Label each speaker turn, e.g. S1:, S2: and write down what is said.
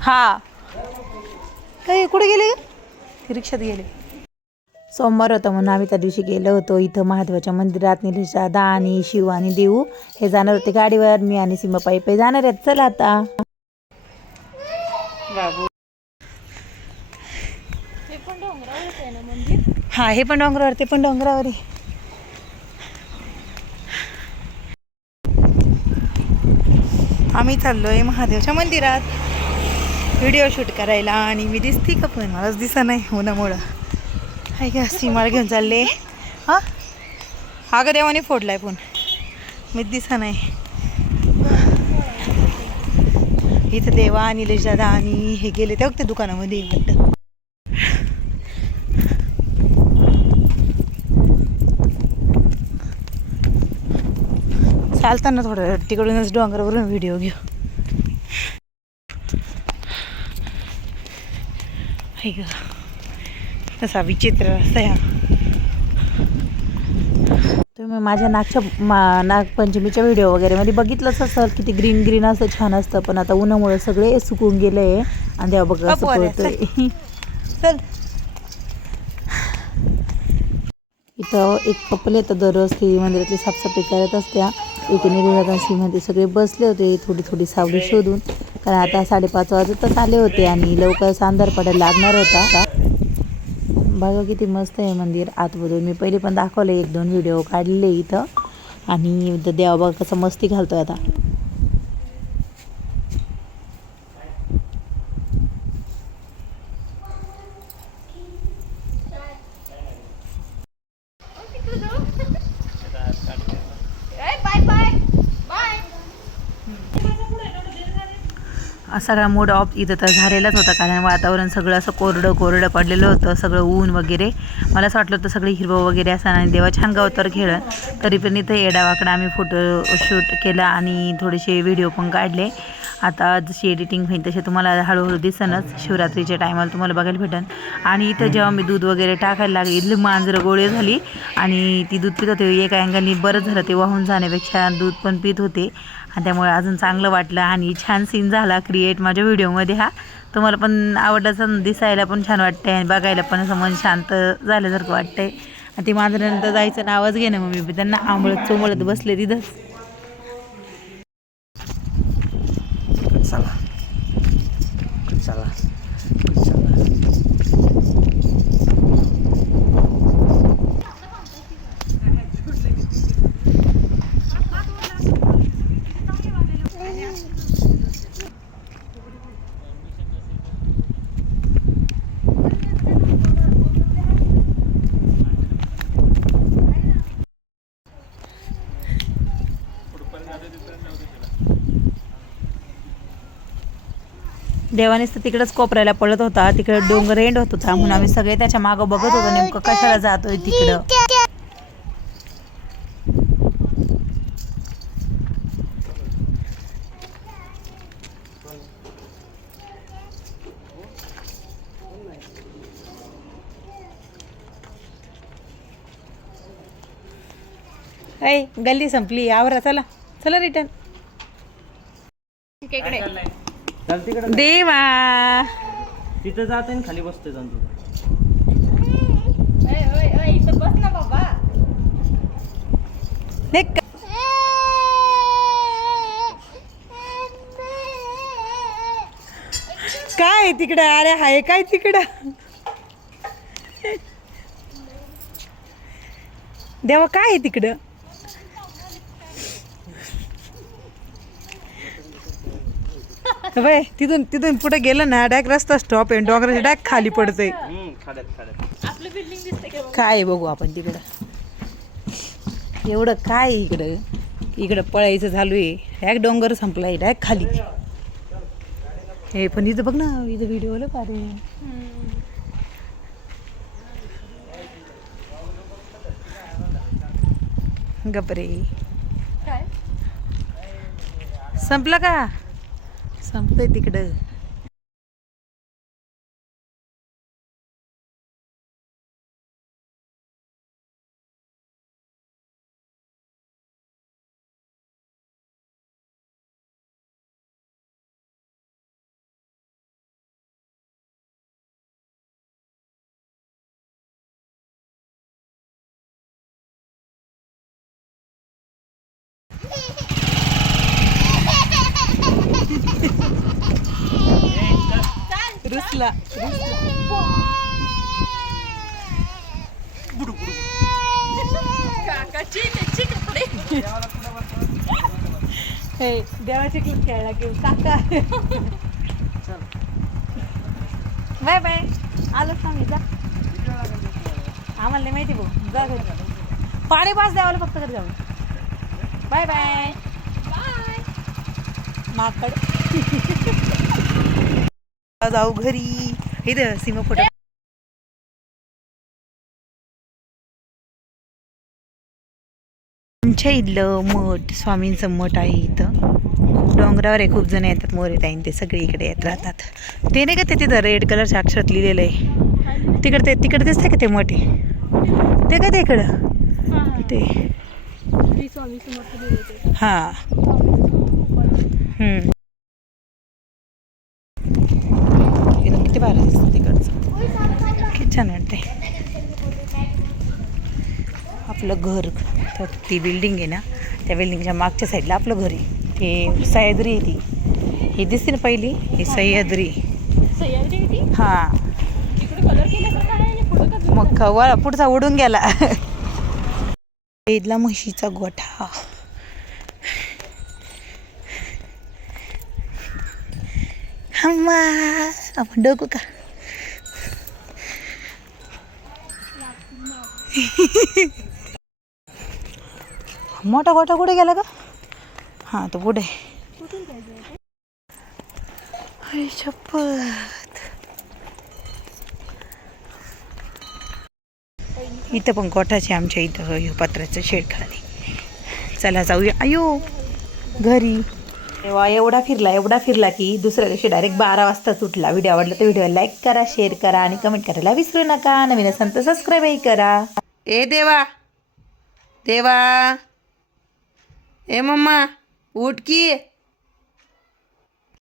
S1: हा. हे कुठे गेले? रिक्षात गेले. सोमवार होता म्हणून आम्ही त्या दिवशी गेलो होतो. इथं महादेवाच्या मंदिरात निलेश आणि शिव आणि देऊ हे जाणार होते गाडीवर. मी आणि सीमा पायी पायी जाणार आहेत. चला आता. हा हे पण डोंगरावर ते पण डोंगरावर आम्ही चाललो आहे महादेवच्या मंदिरात. व्हिडिओ शूट करायला आणि मी दिसते का पण? मलाच दिसा नाही हो उन्हामुळं हाय का सीमाळ घेऊन चालले. हां? अगं देवाने फोडला आहे पण मी दिसा नाही. इथं देवा आणि दादा आणि हे गेले ते ते दुकानामध्ये. वाटतं चालताना थोडं तिकडूनच डोंगरावरून व्हिडिओ घेऊ. तसा विचित्र रस्ता हा. तुम्ही माझ्या नागच्या मा नागपंचमीच्या व्हिडिओ वगैरे मध्ये बघितलंच असेल किती ग्रीन ग्रीन असं छान असतं पण आता उन्हामुळे सगळे सुकून गेले आणि तेव्हा बघा चल. इथं एक कपल येतं दररोज ती मंदिरातली साफसफाई करत असत्या. एकीने मध्ये सगळे बसले होते थोडी थोडी सावली शोधून. कारण आता साडेपाच वाजतच आले होते आणि लवकरच अंधार पडायला लागणार होता. बघा किती मस्त आहे मंदिर. आतमधून मी पहिले पण दाखवले एक दोन व्हिडिओ काढले इथं. आणि देवाबा देवा बघा कसं मस्ती घालतोय आता
S2: बाय बाय बाय
S1: सगळा मूड ऑफ इथं तर झालेलाच होता कारण वातावरण सगळं असं कोरडं कोरडं पडलेलं होतं सगळं ऊन वगैरे. मला असं वाटलं होतं सगळं हिरवं वगैरे असं आणि देवा छान गावतर खेळ. तरी पण इथं येडावाकडं आम्ही फोटो शूट केला आणि थोडेसे व्हिडिओ पण काढले. आता जशी एडिटिंग होईल तसे तुम्हाला हळूहळू दिसनच. शिवरात्रीच्या टायमाला तुम्हाला बघायला भेटेल आणि इथं जेव्हा मी दूध वगैरे टाकायला लागले इथली मांजरं गोळे झाली. आणि ती दूध पित होते एका अँगलनी बरं झालं ते वाहून जाण्यापेक्षा दूध पण पित होते. आणि त्यामुळे अजून चांगलं वाटलं आणि छान सीन झाला क्रिएट माझ्या व्हिडिओमध्ये हा. तुम्हाला पण आवडलं असं दिसायला पण छान वाटतंय आणि बघायला पण असं मन शांत झाल्यासारखं वाटतंय. आणि ती मांजरानंतर जायचं नावच घेणं ना मग मी त्यांना आंबळत चोंबळत बसले तिथंच
S3: चला चला चला
S1: देवानेच तर तिकडंच कोपऱ्याला पडत होता. तिकडे डोंगर एंड होत होता. म्हणून आम्ही सगळे त्याच्या मागं बघत होतो. नेमकं कशाला जातोय तिकडं? ऐ गल्ली संपली. आवरा चला. चला रिटर्न
S2: इकडे.
S1: देवा.
S3: तिथं जाते आणि खाली बसते जाऊन तुझं
S2: ओय, ओय, ओय, इथं बस ना बाबा.
S1: नाही का- काय आहे तिकडं? अरे हाय काय तिकडं? देवा काय आहे तिकडं? बाय तिथून तिथून पुढे गेलं ना डायरेक्ट रस्ता स्टॉप आहे डोंगराच्या डायरेक्ट खाली पडतंय. काय बघू आपण तिकडं? एवढं काय इकडं? इकडं पळायचं चालू आहे. डायरेक्ट डोंगर संपलाय डायरेक्ट खाली. हे पण इथं बघ ना इथं व्हिडिओ आलं का रे? गपरे संपलं का? संपतंय तिकडं. दिसला हे देवाचे क्लिप खेळला की काका. Bye bye. आलोच जा आम्हाला नाही माहिती भाऊ. जा घरी. पाणी पास द्यावाला फक्त घरी जाऊ बाय बाय.
S2: बाय.
S1: माकड. जाऊ घरी. इथं सीमा फोटो. आमच्या इथलं मठ स्वामींचं मठ आहे इथं. खूप डोंगरावर आहे खूप जण येतात मोरे ताईन ते सगळे इकडे येत राहतात. ते नाही का ते तिथं रेड कलरच्या अक्षरात लिहिलेलं आहे? तिकडे ते तिकडे दिसतंय का ते मोठे ते का ते इकडं? ते. हां हम्म. एकदम किती भारी दिसतं तिकडचं. किती छान वाटते आपलं घर ती बिल्डिंग आहे ना त्या बिल्डिंगच्या मागच्या साईडला आपलं घर आहे. हे सह्याद्री आहे ती. ही दिसते ना पहिली? ही सह्याद्री.
S2: सह्याद्री
S1: हां. मग का पुढचा उडून गेला. ईदला म्हशीचा गोठा. अम्मा आपण डोकू का मोठा गोठा कुठे गेला का हां तो पुढे अरे शपथ इथं पण गोठाचे आमच्या इथं ह्यो पत्र्याचं शेड खाली चला जाऊया अयो घरी तेव्हा एवढा फिरला एवढा फिरला की दुसऱ्या दिवशी डायरेक्ट बारा वाजता सुटला. व्हिडिओ आवडला तर व्हिडिओ लाईक करा शेअर करा आणि कमेंट करायला विसरू नका. नवीन असेल तर सबस्क्राईबही करा. ए देवा देवा. ए मम्मा उठ की.